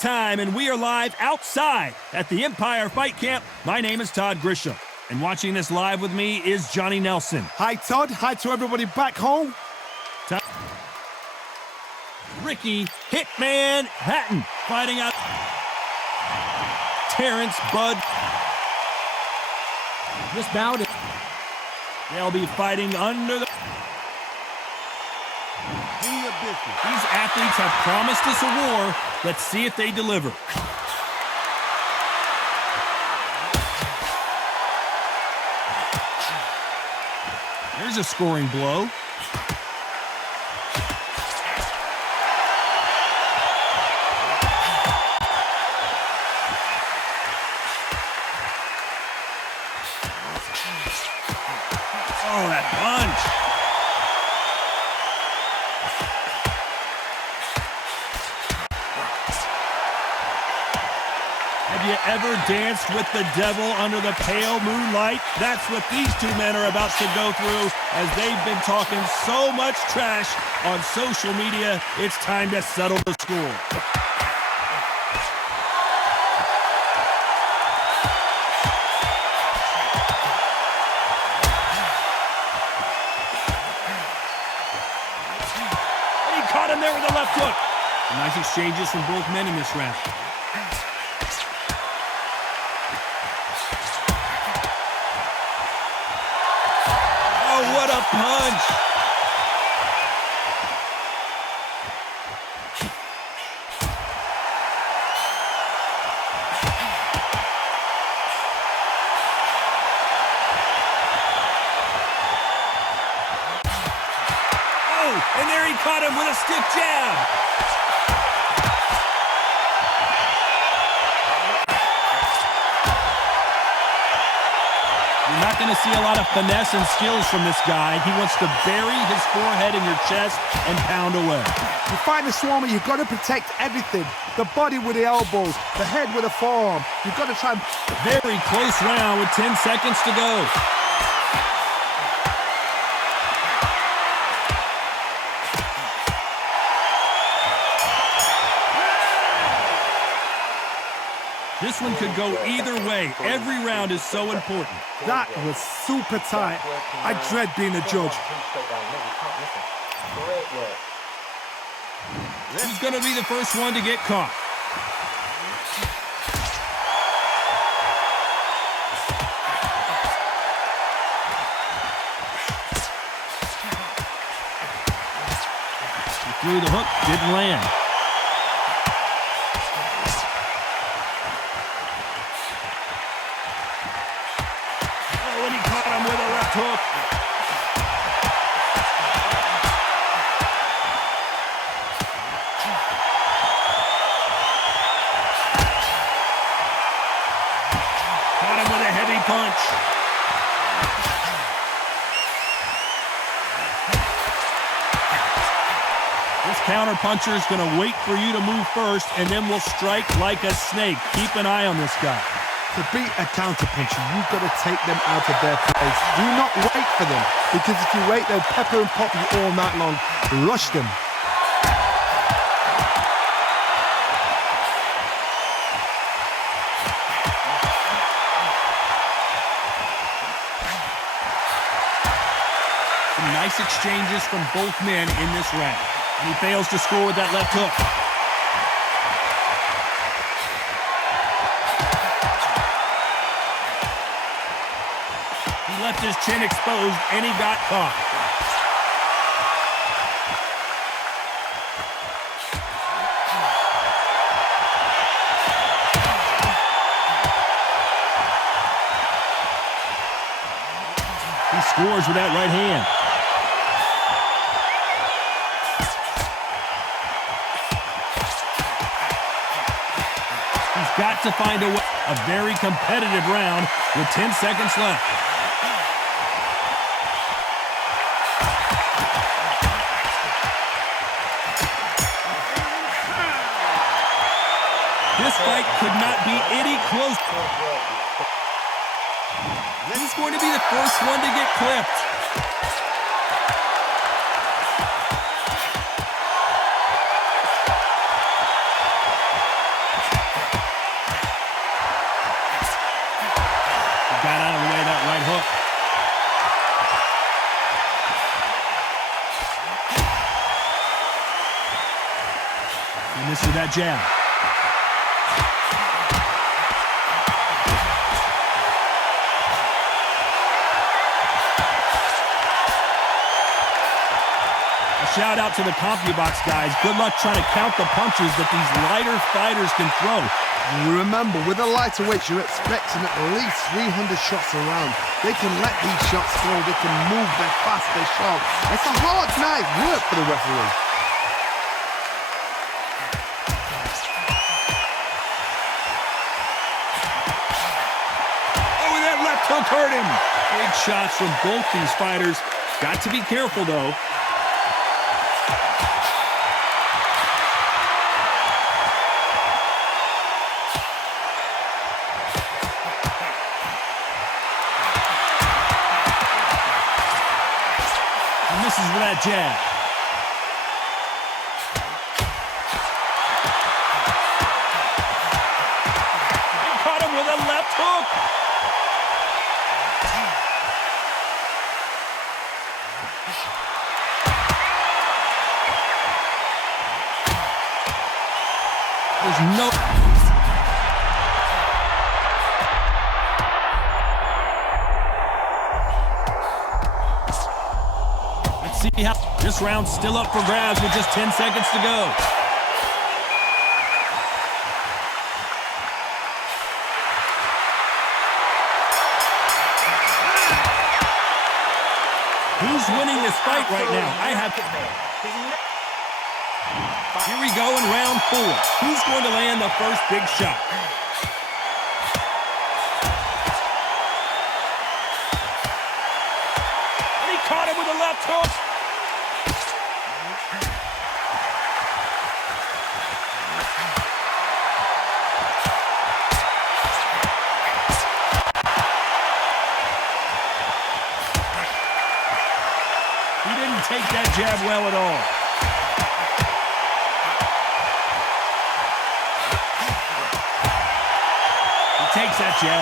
Time, and we are live outside at the Empire Fight Camp. My name is Todd Grisham, and watching this live with me is Johnny Nelson. Hi, Todd. Hi to everybody back home. Ricky Hitman Hatton fighting out Terence Bud. This bout, they'll be fighting under the... These athletes have promised us a war. Let's see if they deliver. There's a scoring blow. Oh, that punch. Have you ever danced with the devil under the pale moonlight? That's what these two men are about to go through as they've been talking so much trash on social media. It's time to settle the score. Caught him there with a left hook. Nice exchanges from both men in this round. Oh, what a punch. And there he caught him with a stiff jab. You're not going to see a lot of finesse and skills from this guy. He wants to bury his forehead in your chest and pound away. You fight the Swarmer, you've got to protect everything. The body with the elbows, the head with the forearm. You've got to try and... Very close round with 10 seconds to go. This one could go either way. Every round is so important. That was super tight. I dread being a judge. Who's going to be the first one to get caught? He threw the hook, didn't land. Hook. Caught him with a heavy punch. This counter puncher is going to wait for you to move first, and then will strike like a snake. Keep an eye on this guy. To beat a counter-puncher, you've got to take them out of their place. Do not wait for them, because if you wait, they'll pepper and pop you all night long. Rush them. Some nice exchanges from both men in this round. And he fails to score with that left hook. Left his chin exposed, and he got caught. He scores with that right hand. He's got to find a way. A very competitive round with 10 seconds left. This fight could not be any closer. This is going to be the first one to get clipped. Got out of the way of that right hook. And this is that jab. A shout out to the CompuBox guys. Good luck trying to count the punches that these lighter fighters can throw. Remember, with the lighter weights, you're expecting at least 300 shots around. They can let these shots go. They can move. They're fast. They're sharp. It's a hard night work for the referee. Hook hurt him. Big shots from both these fighters. Got to be careful, though. And this is with that jab. He caught him with a left hook. There's no... Let's see how this round's still up for grabs with just 10 seconds to go. Who's winning this fight right now? I have to... Here we go in round 4. Who's going to land the first big shot? And he caught him with a left hook. He didn't take that jab well at all. Takes that jab.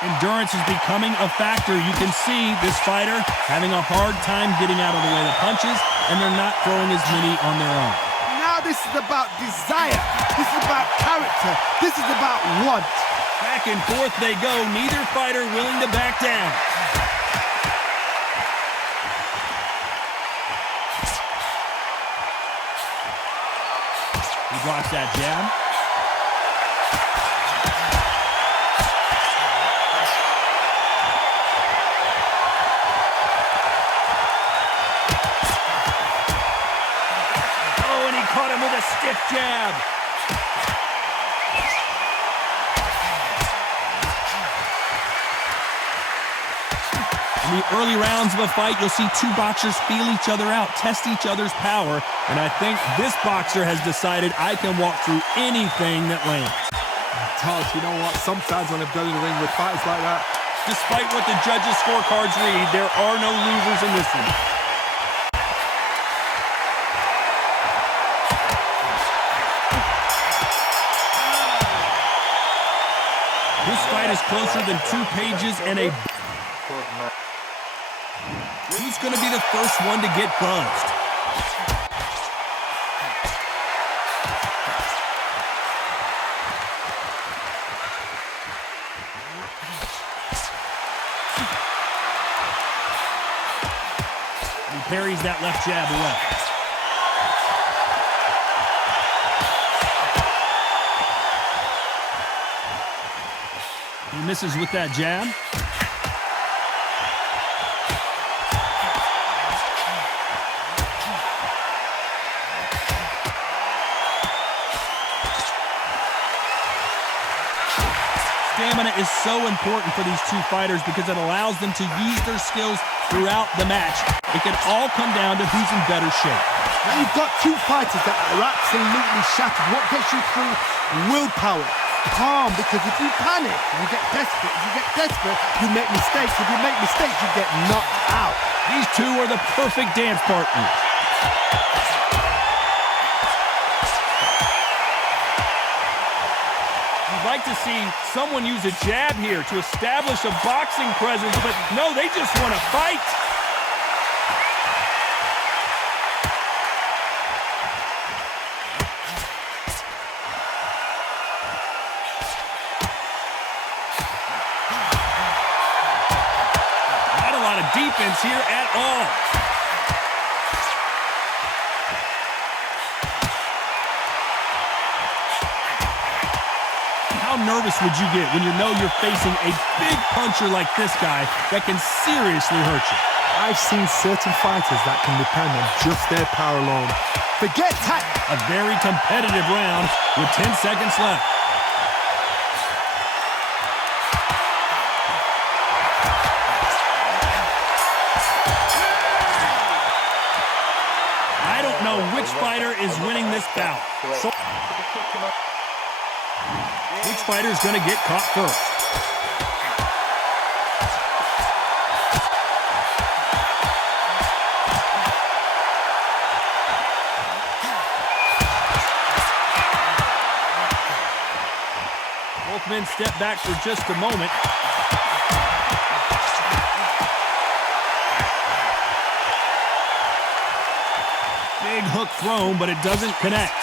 Endurance is becoming a factor. You can see this fighter having a hard time getting out of the way of the punches, and they're not throwing as many on their own. Now this is about desire. This is about character. This is about want. Back and forth they go, neither fighter willing to back down. He blocks that jab. Oh, and he caught him with a stiff jab. In the early rounds of a fight, you'll see two boxers feel each other out, test each other's power, and I think this boxer has decided I can walk through anything that lands. Tosh, you know what? Sometimes when I've done in the ring with fights like that, despite what the judges' scorecards read, there are no losers in this one. This fight is closer than 2 pages and a... Who's going to be the first one to get buzzed? He parries that left jab away. He misses with that jab. Stamina is so important for these two fighters because it allows them to use their skills throughout the match. It can all come down to who's in better shape. Now you've got two fighters that are absolutely shattered. What gets you through? Willpower, calm, because if you panic, you get desperate. If you get desperate, you make mistakes. If you make mistakes, you get knocked out. These two are the perfect dance partners. You'd like to see someone use a jab here to establish a boxing presence, but no, they just want to fight. Defense here at all. How nervous would you get when you know you're facing a big puncher like this guy that can seriously hurt you? I've seen certain fighters that can depend on just their power alone. Forget tech. A very competitive round with 10 seconds left. Which fighter is winning this bout? Which fighter is going to get caught first? Both men step back for just a moment. Big hook thrown, but it doesn't connect.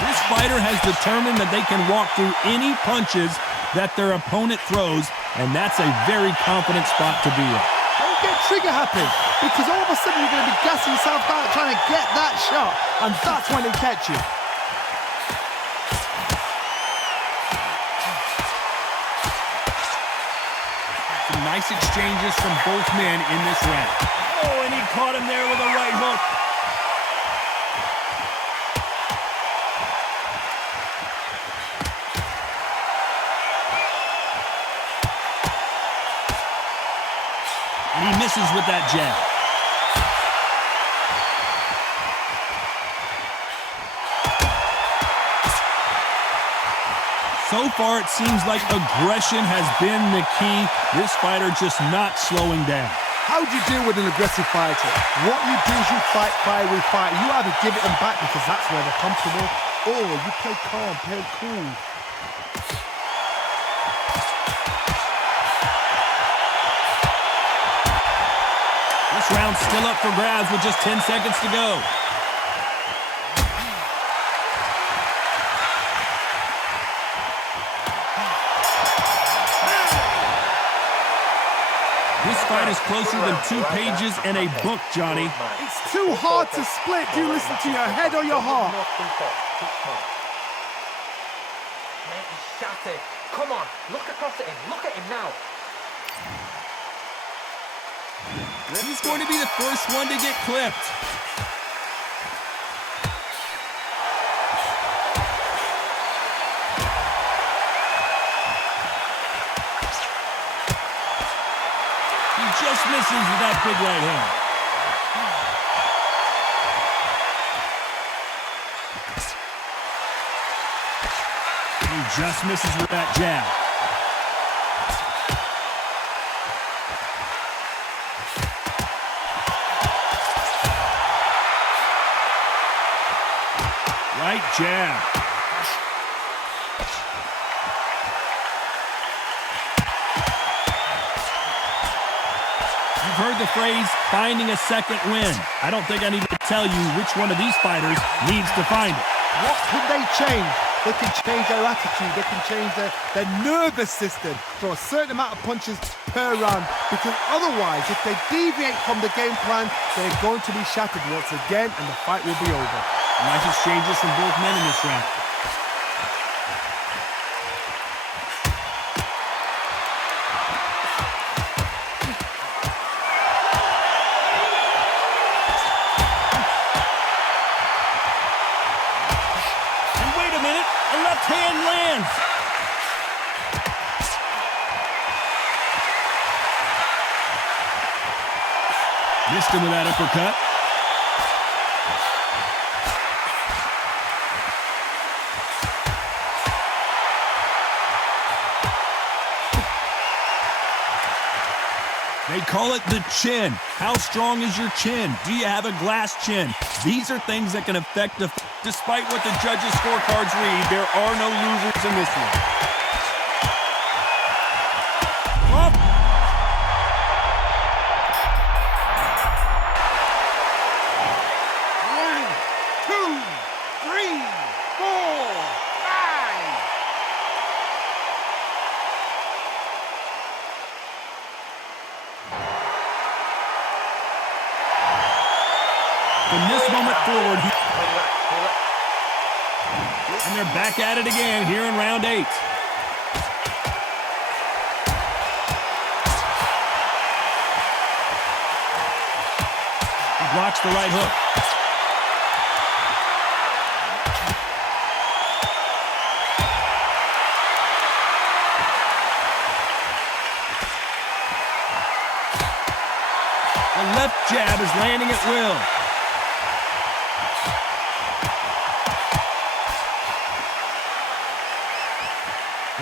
This fighter has determined that they can walk through any punches that their opponent throws, and that's a very confident spot to be in. Don't get trigger happy, because all of a sudden you're going to be gassing yourself out trying to get that shot, and that's when they catch you. Some nice exchanges from both men in this round. Oh, and he caught him there with a right hook. And he misses with that jab. So far, it seems like aggression has been the key. This fighter just not slowing down. How do you deal with an aggressive fighter? What you do is you fight fire with fire. You either give it them back because that's where they're comfortable, or you play calm, play cool. This round's still up for grabs with just 10 seconds to go. This fight is closer than 2 pages in a book, Johnny. It's too hard to split. Do you listen to your head or your heart? Mate, he's shattered. Come on, look across at him. Look at him now. He's going to be the first one to get clipped. He just misses with that big right hand. He just misses with that jab. Right jab. You've heard the phrase, finding a second win. I don't think I need to tell you which one of these fighters needs to find it. What can they change? They can change their attitude. They can change their nervous system for a certain amount of punches per round. Because otherwise, if they deviate from the game plan, they're going to be shattered once again, and the fight will be over. Nice exchanges from both men in this round. And wait a minute, a left hand lands. Missed him with that uppercut. They call it the chin. How strong is your chin? Do you have a glass chin? These are things that can affect the... Despite what the judges' scorecards read, there are no losers in this one. Up. One, two, three, four, five. From this moment forward, and they're back at it again here in round 8. He blocks the right hook. The left jab is landing at will.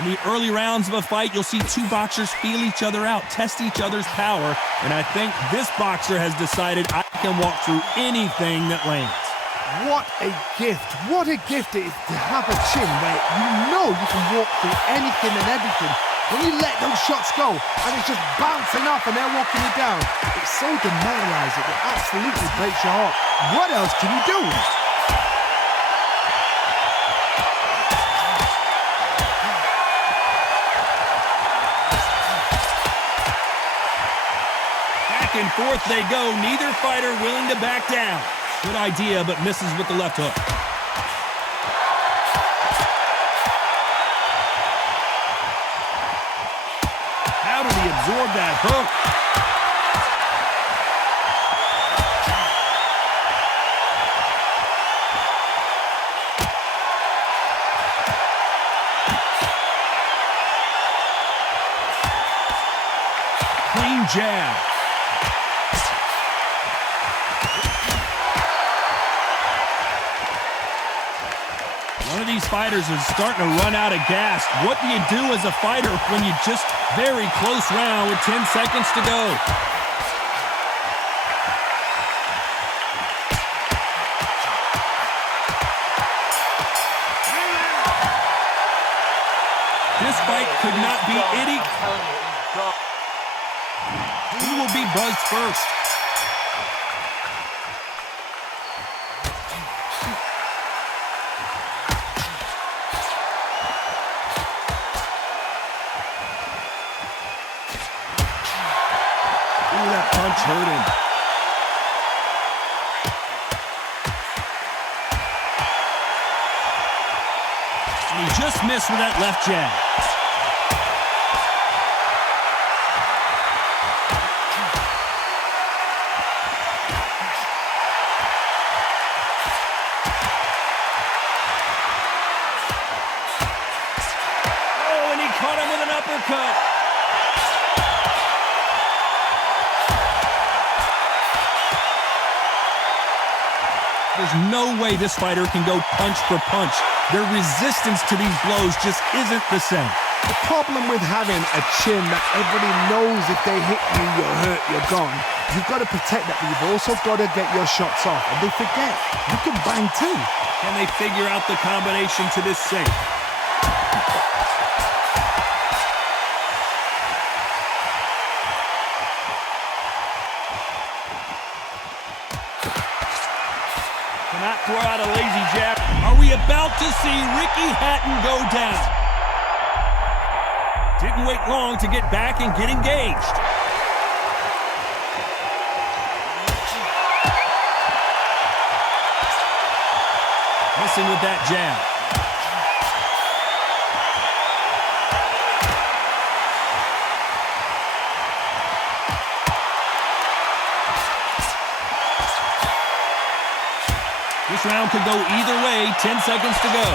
In the early rounds of a fight, you'll see two boxers feel each other out, test each other's power, and I think this boxer has decided I can walk through anything that lands. What a gift. What a gift it is to have a chin where you know you can walk through anything and everything. When you let those shots go and it's just bouncing off and they're walking you down, it's so demoralizing. It absolutely breaks your heart. What else can you do? Back and forth they go, neither fighter willing to back down. Good idea, but misses with the left hook. How did he absorb that hook? Clean jab. One of these fighters is starting to run out of gas. What do you do as a fighter when you just very close round with 10 seconds to go? This fight could not be any... Who will be buzzed first? Ooh, that punch hurt him. And he just missed with that left jab. Oh, and he caught him with an uppercut. There's no way this fighter can go punch for punch. Their resistance to these blows just isn't the same. The problem with having a chin that everybody knows if they hit you, you're hurt, you're gone. You've got to protect that, but you've also got to get your shots off. And they forget, you can bang too. Can they figure out the combination to this safe? Cannot throw out a lazy jab. Are we about to see Ricky Hatton go down? Didn't wait long to get back and get engaged. Missing with that jab. This round could go either way. 10 seconds to go.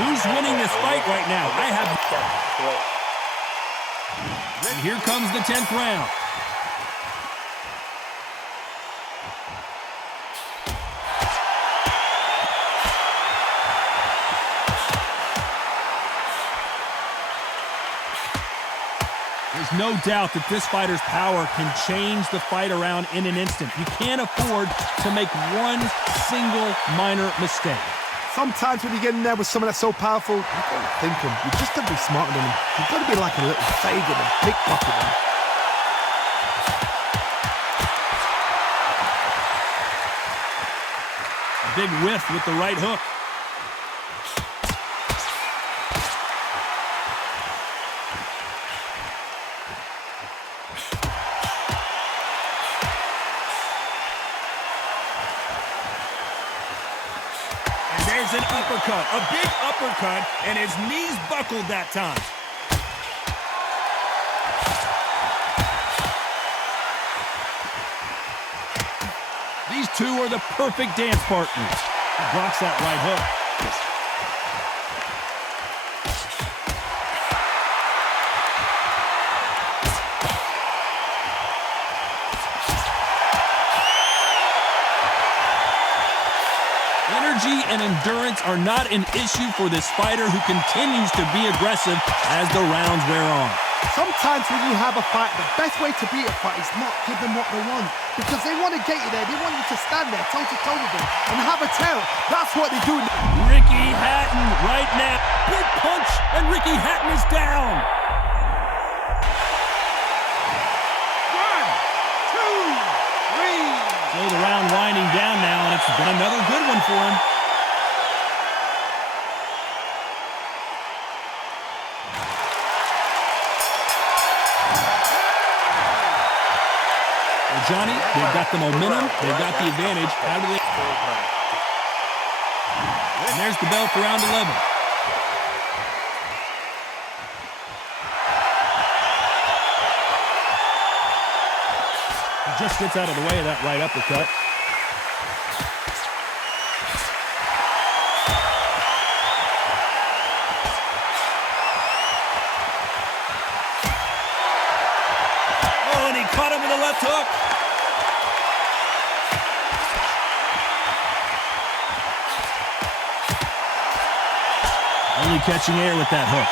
Who's winning this fight right now? And here comes the 10th round. There's no doubt that this fighter's power can change the fight around in an instant. You can't afford to make one single minor mistake. Sometimes when you get in there with someone that's so powerful, you got to think him. You just got to be smarter than him. You've got to be like a little Fagin and pickpocket him. A big whiff with the right hook. There's an uppercut, a big uppercut, and his knees buckled that time. These two are the perfect dance partners. He blocks that right hook. Energy and endurance are not an issue for this fighter who continues to be aggressive as the rounds wear on. Sometimes when you have a fight, the best way to beat a fight is not give them what they want. Because they want to get you there. They want you to stand there toe-to-toe with them and have a tail. That's what they do. Ricky Hatton right now. Big punch, and Ricky Hatton is down. 1, 2, 3. So the round winding down now, and it's been another good one for him. Well, Johnny, they've got the momentum, they've got the advantage. How do they... And there's the bell for round 11. He just gets out of the way of that right uppercut. Oh, and he caught him with a left hook. Only catching air with that hook.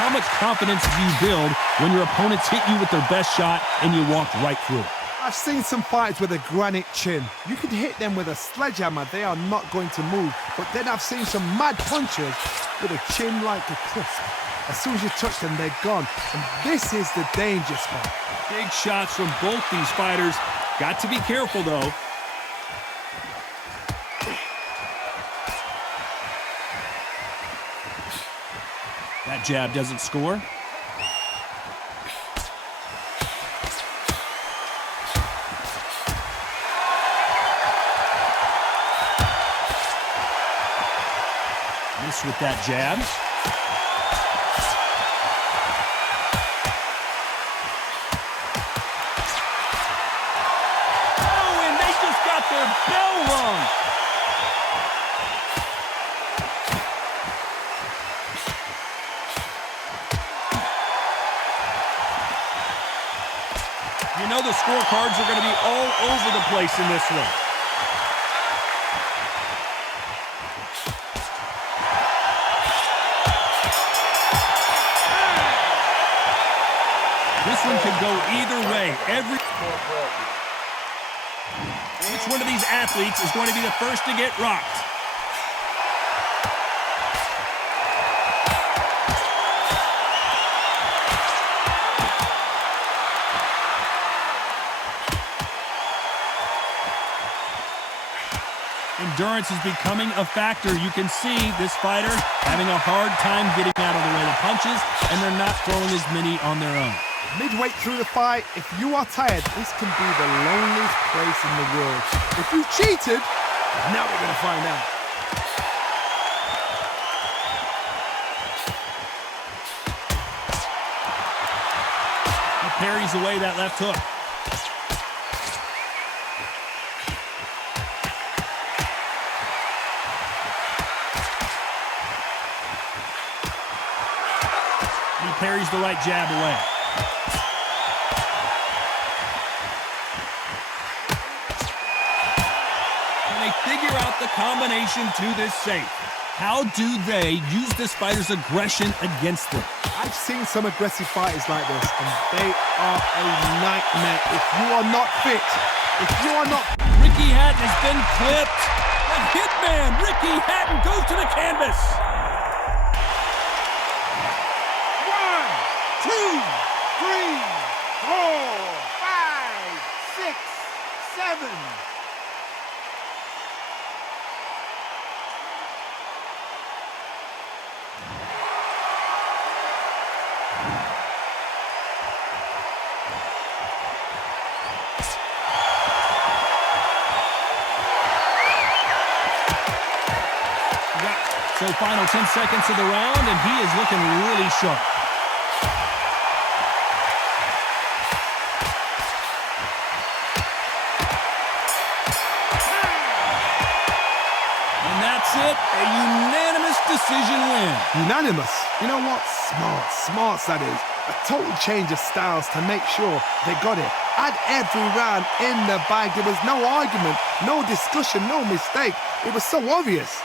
How much confidence do you build when your opponents hit you with their best shot and you walk right through it? I've seen some fights with a granite chin. You can hit them with a sledgehammer, they are not going to move. But then I've seen some mad punchers with a chin like a crisp. As soon as you touch them, they're gone. And this is the danger spot. Big shots from both these fighters. Got to be careful, though. That jab doesn't score. Miss with that jab. Oh, and they just got their bell rung. You know the scorecards are going to be all over the place in this one. This one could go either way. Which one of these athletes is going to be the first to get rocked? Endurance is becoming a factor. You can see this fighter having a hard time getting out of the way of punches, and they're not throwing as many on their own. Midway through the fight, if you are tired, this can be the loneliest place in the world. If you cheated, now we're going to find out. parries away that left hook. He parries the right jab away. Can they figure out the combination to this safe? How do they use this fighter's aggression against them? I've seen some aggressive fighters like this, and they are a nightmare. If you are not fit, if you are not... Ricky Hatton has been clipped. The hitman, Ricky Hatton, goes to the canvas. 1, 2, 3, 4, 5, 6, 7. So final 10 seconds of the round, and he is looking really sharp. And that's it, a unanimous decision win. Unanimous? You know what? Smart that is. A total change of styles to make sure they got it. Had every round in the bag. There was no argument, no discussion, no mistake. It was so obvious.